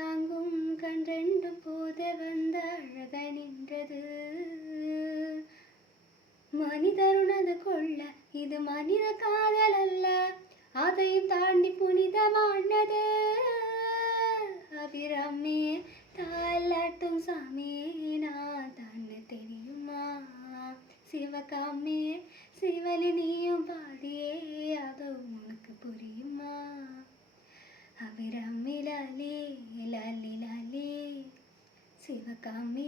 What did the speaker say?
தாங்கும் கண் ரெண்டும் போத வந்த அழக நின்றது. மனிதருனது கொள்ள இது மனித காதல் அல்ல, அதையும் தாண்டி புனிதமானது. அபிராமே தாலாட்டும் சாமி நான் தானே தெரியுமா, சிவகாமே சிவலி நீயும் பாதியே அது உனக்கு புரியுமா. அபிராமி லாலி லாலி லாலி, சிவகாமி